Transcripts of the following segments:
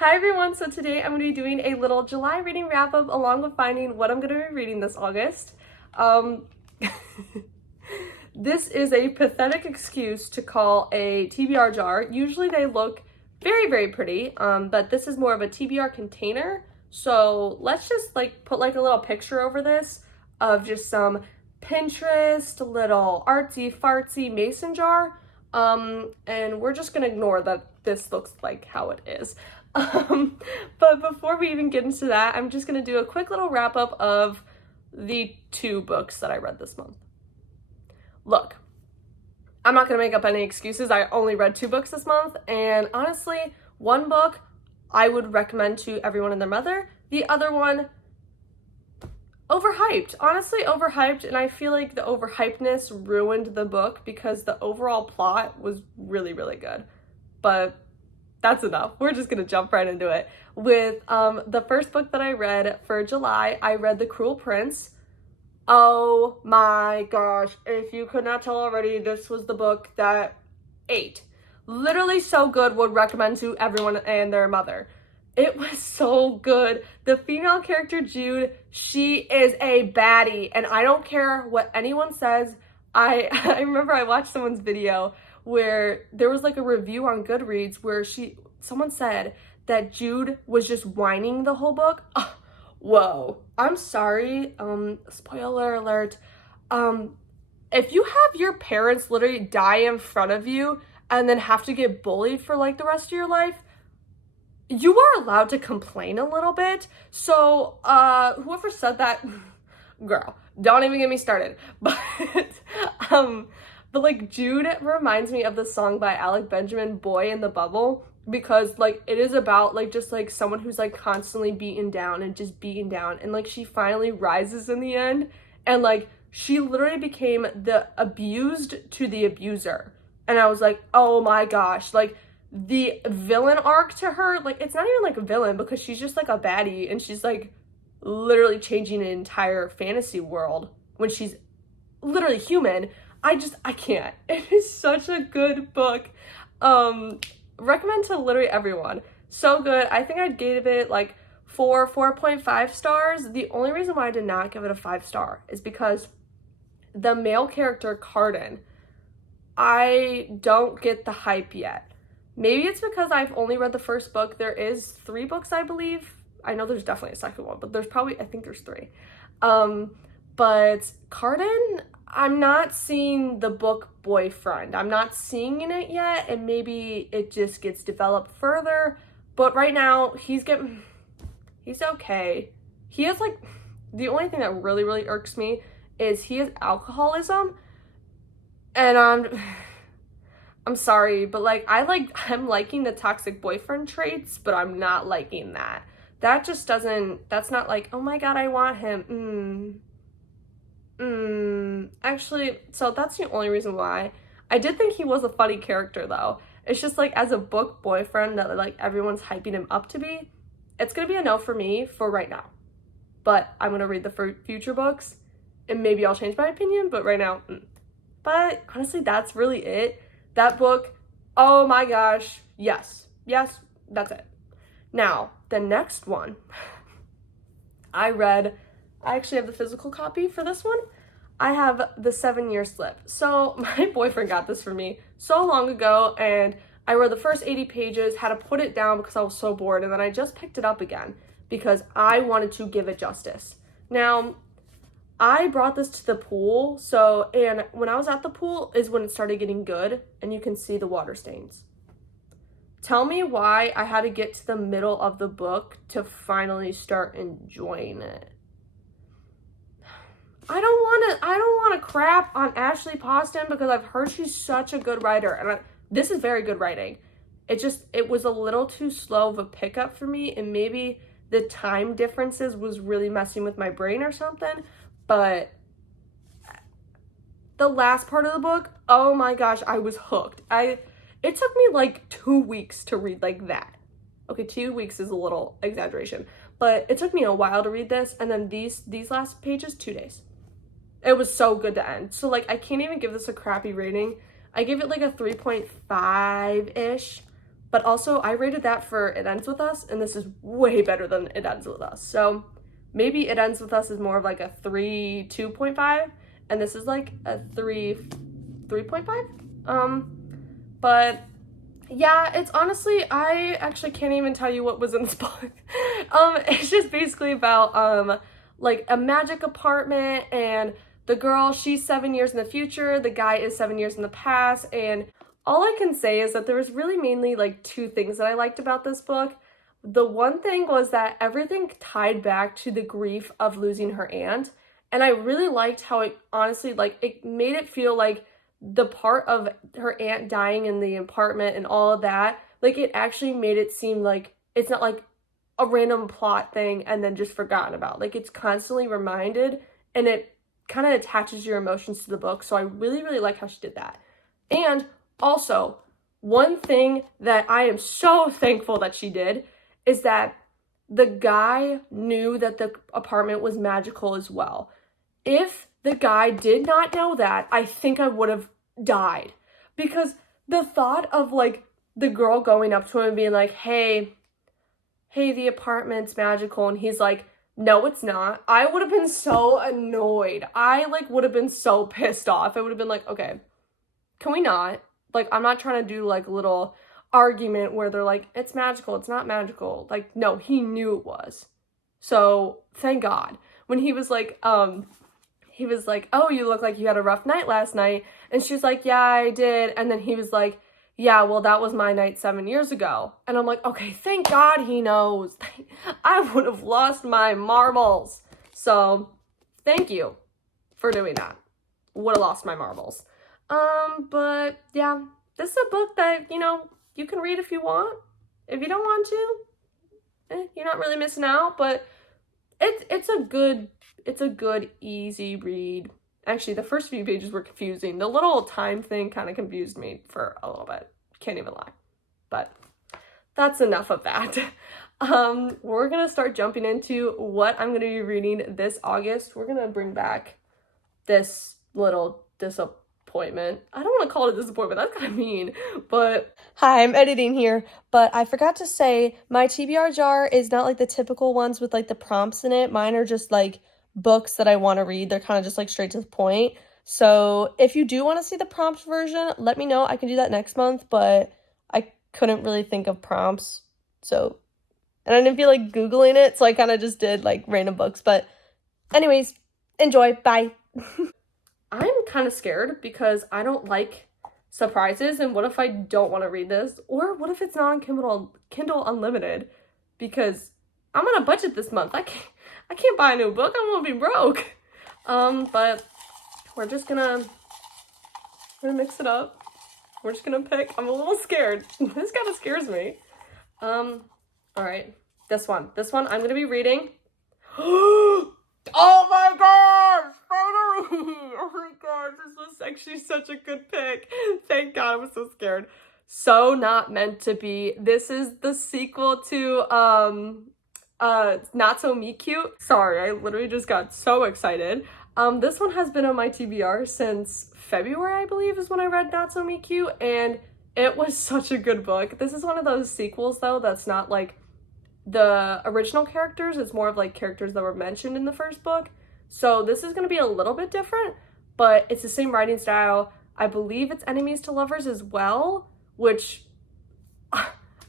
Hi everyone, so today I'm going to be doing a little July reading wrap up along with finding what I'm going to be reading this August. Um, this is a pathetic excuse to call a TBR jar. Usually they look very pretty, but this is more of a TBR container. So let's just put a little picture over this of just some Pinterest, little artsy fartsy mason jar. And we're just gonna ignore that this looks like how it is. But before we even get into that, I'm just gonna do a quick little wrap up of the 2 books that I read this month. Look, I'm not gonna make up any excuses. I only read 2 books this month, and honestly, one book I would recommend to everyone and their mother. The other one, overhyped. Honestly, overhyped, and I feel like the overhypedness ruined the book because the overall plot was really good. But that's enough. We're just gonna jump right into it. With the first book that I read for July, I read The Cruel Prince. Oh my gosh, if you could not tell already, this was the book that ate. Literally so good, would recommend to everyone and their mother. It was so good. The female character, Jude, she is a baddie, and I don't care what anyone says. I remember I watched someone's video where there was a review on Goodreads where someone said that Jude was just whining the whole book. Oh, whoa. I'm sorry. Spoiler alert. If you have your parents literally die in front of you and then have to get bullied for the rest of your life, you are allowed to complain a little bit. So, whoever said that, girl, don't even get me started. But, Jude reminds me of the song by Alec Benjamin, Boy in the Bubble, because, it is about, just, someone who's, constantly beaten down and just beaten down, and, she finally rises in the end, and, she literally became the abused to the abuser. And I was like, oh my gosh, the villain arc to her, it's not even a villain because she's just a baddie, and she's literally changing an entire fantasy world when she's literally human. I can't. It is such a good book. Recommend to literally everyone. So good. I think I gave it 4.5 stars. The only reason why I did not give it a 5-star is because the male character, Cardin, I don't get the hype yet. Maybe it's because I've only read the first book. There is 3 books, I believe. I know there's definitely a second one, but I think there's 3. But Cardin, I'm not seeing the book boyfriend. I'm not seeing it yet, and maybe it just gets developed further. But right now, he's okay. He has the only thing that really irks me is he has alcoholism, and I'm sorry, but I'm liking the toxic boyfriend traits, but I'm not liking that. That just doesn't, that's not oh my god, I want him. Actually, so that's the only reason why. I did think he was a funny character though. It's just as a book boyfriend that everyone's hyping him up to be, it's gonna be a no for me for right now. But I'm gonna read the future books and maybe I'll change my opinion, but right now, But honestly, that's really it. That book, oh my gosh, yes, that's it. Now, the next one, I actually have the physical copy for this one. I have The 7-Year Slip. So my boyfriend got this for me so long ago, and I read the first 80 pages, had to put it down because I was so bored, and then I just picked it up again because I wanted to give it justice. Now, I brought this to the pool, and when I was at the pool is when it started getting good, and you can see the water stains. Tell me why I had to get to the middle of the book to finally start enjoying it. I don't want to crap on Ashley Poston because I've heard she's such a good writer, and this is very good writing. It was a little too slow of a pickup for me, and maybe the time differences was really messing with my brain or something. But the last part of the book, oh my gosh, I was hooked. It took me 2 weeks to read that. Okay, 2 weeks is a little exaggeration, but it took me a while to read this, and then these last pages, 2 days. It was so good to end. So I can't even give this a crappy rating. I give it a 3.5-ish, But also, I rated that for It Ends With Us, and this is way better than It Ends With Us. So maybe It Ends With Us is more of like a 3, 2.5, and this is like a 3, 3.5. But yeah, it's honestly, I actually can't even tell you what was in this book. It's just basically about like a magic apartment, and the girl, she's 7 years in the future, the guy is 7 years in the past, and all I can say is that there was really mainly like two things that I liked about this book. The one thing was that everything tied back to the grief of losing her aunt, and I really liked how it honestly, like, it made it feel like the part of her aunt dying in the apartment and all of that, like, it actually made it seem like it's not like a random plot thing and then just forgotten about. Like, it's constantly reminded, and it kind of attaches your emotions to the book. So I really, really like how she did that. And also, one thing that I am so thankful that she did is that the guy knew that the apartment was magical as well. If the guy did not know that, I think I would have died. Because the thought of like the girl going up to him and being like, hey, the apartment's magical, and he's like, no, it's not. I would have been so annoyed. I like would have been so pissed off. I would have been like, okay, can we not? Like, I'm not trying to do like a little argument where they're like, it's magical, it's not magical. Like, no, he knew it was. So thank God. When he was like, oh, you look like you had a rough night last night. And she was like, yeah, I did. And then he was like, yeah, well, that was my night 7 years ago. And I'm like, okay, thank God he knows. I would have lost my marbles. So thank you for doing that. Would have lost my marbles. But yeah, this is a book that, you can read if you want. If you don't want to, you're not really missing out, but it's a good, easy read. Actually, the first few pages were confusing. The little time thing kind of confused me for a little bit. Can't even lie. But that's enough of that. We're going to start jumping into what I'm going to be reading this August. We're going to bring back this little disappointment. I don't want to call it a disappointment. That's kind of mean. But hi, I'm editing here. But I forgot to say, my TBR jar is not like the typical ones with like the prompts in it. Mine are just like books that I want to read. They're kind of just like straight to the point. So if you do want to see the prompt version, let me know. I can do that next month, but I couldn't really think of prompts. So, and I didn't feel like Googling it, so I kind of just did like random books. But anyways, enjoy. Bye. I'm kind of scared because I don't like surprises, and what if I don't want to read this? Or what if it's not on Kindle Unlimited? Because I'm on a budget this month. I can't buy a new book. I'm gonna be broke. But we're gonna mix it up. We're just gonna pick. I'm a little scared. This kind of scares me. All right. This one I'm gonna be reading. Oh my gosh! Finally! Oh my gosh, this was actually such a good pick. Thank God, I was so scared. So Not Meant to Be. This is the sequel to Not So Meet Cute. Sorry, I literally just got so excited. This one has been on my TBR since February, I believe, is when I read Not So Meet Cute, and it was such a good book. This is one of those sequels, though, that's not like the original characters. It's more of like characters that were mentioned in the first book. So this is going to be a little bit different, but it's the same writing style. I believe it's enemies to lovers as well, which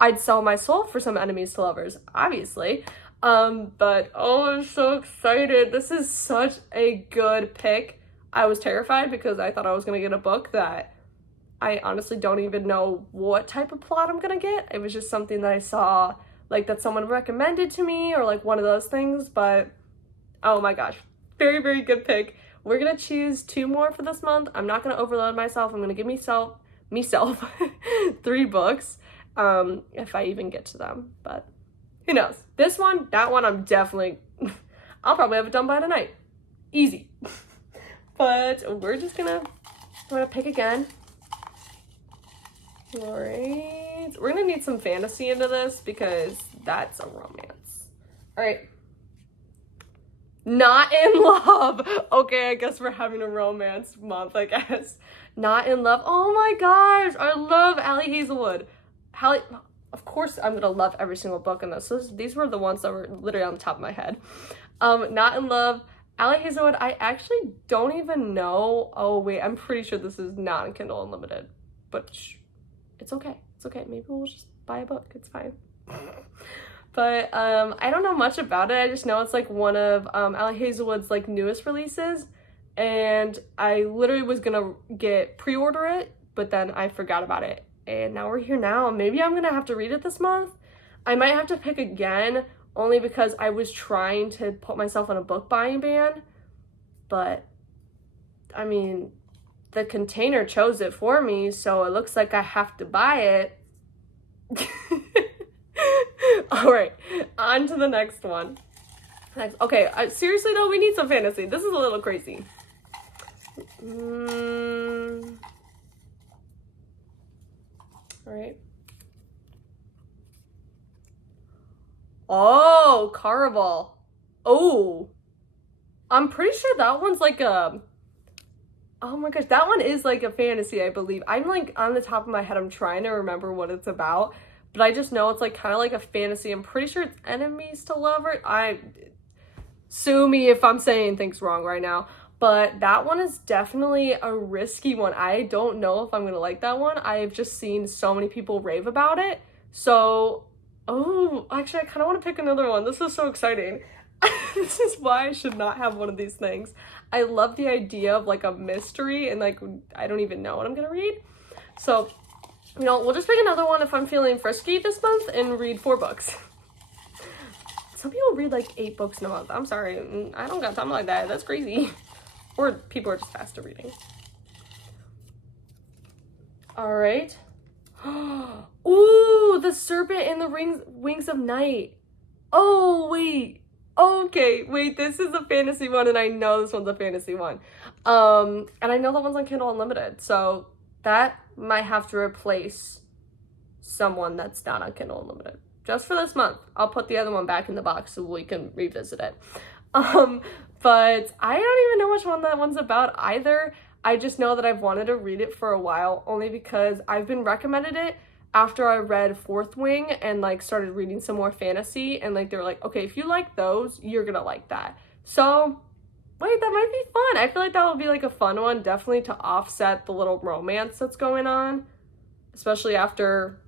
I'd sell my soul for some enemies to lovers, obviously. But oh, I'm so excited. This is such a good pick. I was terrified because I thought I was going to get a book that I honestly don't even know what type of plot I'm going to get. It was just something that I saw, like, that someone recommended to me, or like one of those things. But oh my gosh, very, very good pick. We're gonna choose 2 more for this month. I'm not gonna overload myself. I'm gonna give myself 3 books, if I even get to them, but who knows. This one, that one, I'll probably have it done by tonight. Easy. But we're gonna pick again. All right, we're gonna need some fantasy into this because that's a romance. All right. Not in Love. Okay, I guess we're having a romance month, I guess. Not in Love. Oh my gosh, I love Allie Hazelwood. Hallie, of course I'm gonna love every single book in this. So these were the ones that were literally on the top of my head. Not in Love, Allie Hazelwood, I actually don't even know. Oh wait, I'm pretty sure this is not in Kindle Unlimited, but it's okay. It's okay. Maybe we'll just buy a book. It's fine. But I don't know much about it. I just know it's like one of Allie Hazelwood's like newest releases, and I literally was gonna pre-order it, but then I forgot about it, and now we're here now. Maybe I'm gonna have to read it this month. I might have to pick again, only because I was trying to put myself on a book buying ban, but I mean, the container chose it for me, so it looks like I have to buy it. All right, on to the next one. Okay, seriously though, we need some fantasy. This is a little crazy. All right. Oh, Caraval. Oh, I'm pretty sure that one's like a, oh my gosh, that one is like a fantasy, I believe. I'm like, on the top of my head, I'm trying to remember what it's about, but I just know it's like kind of like a fantasy. I'm pretty sure it's enemies to lovers. Sue me if I'm saying things wrong right now, but that one is definitely a risky one. I don't know if I'm gonna like that one. I've just seen so many people rave about it. So, oh, actually, I kind of want to pick another one. This is so exciting. This is why I should not have one of these things. I love the idea of like a mystery, and like I don't even know what I'm gonna read. So, you know, we'll just pick another one if I'm feeling frisky this month and read 4 books. Some people read like 8 books in a month. I'm sorry, I don't got time like that. That's crazy. Or people are just fast at reading. All right. Ooh, The Serpent and the Wings of Night. Oh, wait. Okay, wait, this is a fantasy one, and I know this one's a fantasy one. And I know that one's on Kindle Unlimited, so that might have to replace someone that's not on Kindle Unlimited. Just for this month. I'll put the other one back in the box so we can revisit it. But I don't even know which one that one's about either. I just know that I've wanted to read it for a while, only because I've been recommended it after I read Fourth Wing and like started reading some more fantasy, and like they were like, okay, if you like those, you're gonna like that. So wait, that might be fun. I feel like that will be like a fun one, definitely to offset the little romance that's going on, especially after,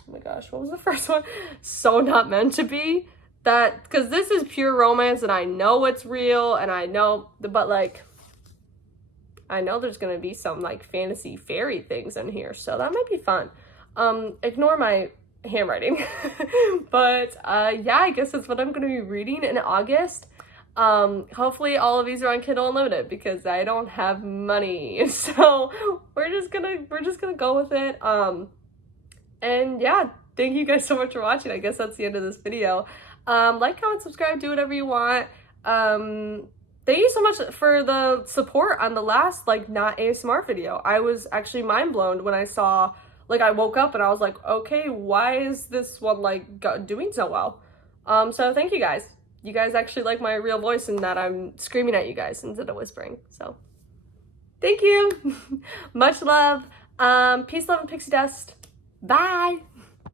oh my gosh, what was the first one? So Not Meant to Be. That, because this is pure romance, and I know it's real, and I know, but like, I know there's gonna be some like fantasy fairy things in here, so that might be fun. Ignore my handwriting. But yeah, I guess that's what I'm gonna be reading in August. Hopefully all of these are on Kindle Unlimited, because I don't have money, so we're just gonna go with it. And yeah, thank you guys so much for watching. I guess that's the end of this video. Like, comment, subscribe, do whatever you want. Thank you so much for the support on the last like not ASMR video. I was actually mind blown when I saw, like, I woke up and I was like, okay, why is this one like doing so well? So thank you guys. You guys actually like my real voice, and that I'm screaming at you guys instead of whispering. So thank you. Much love. Peace, love, and pixie dust. Bye.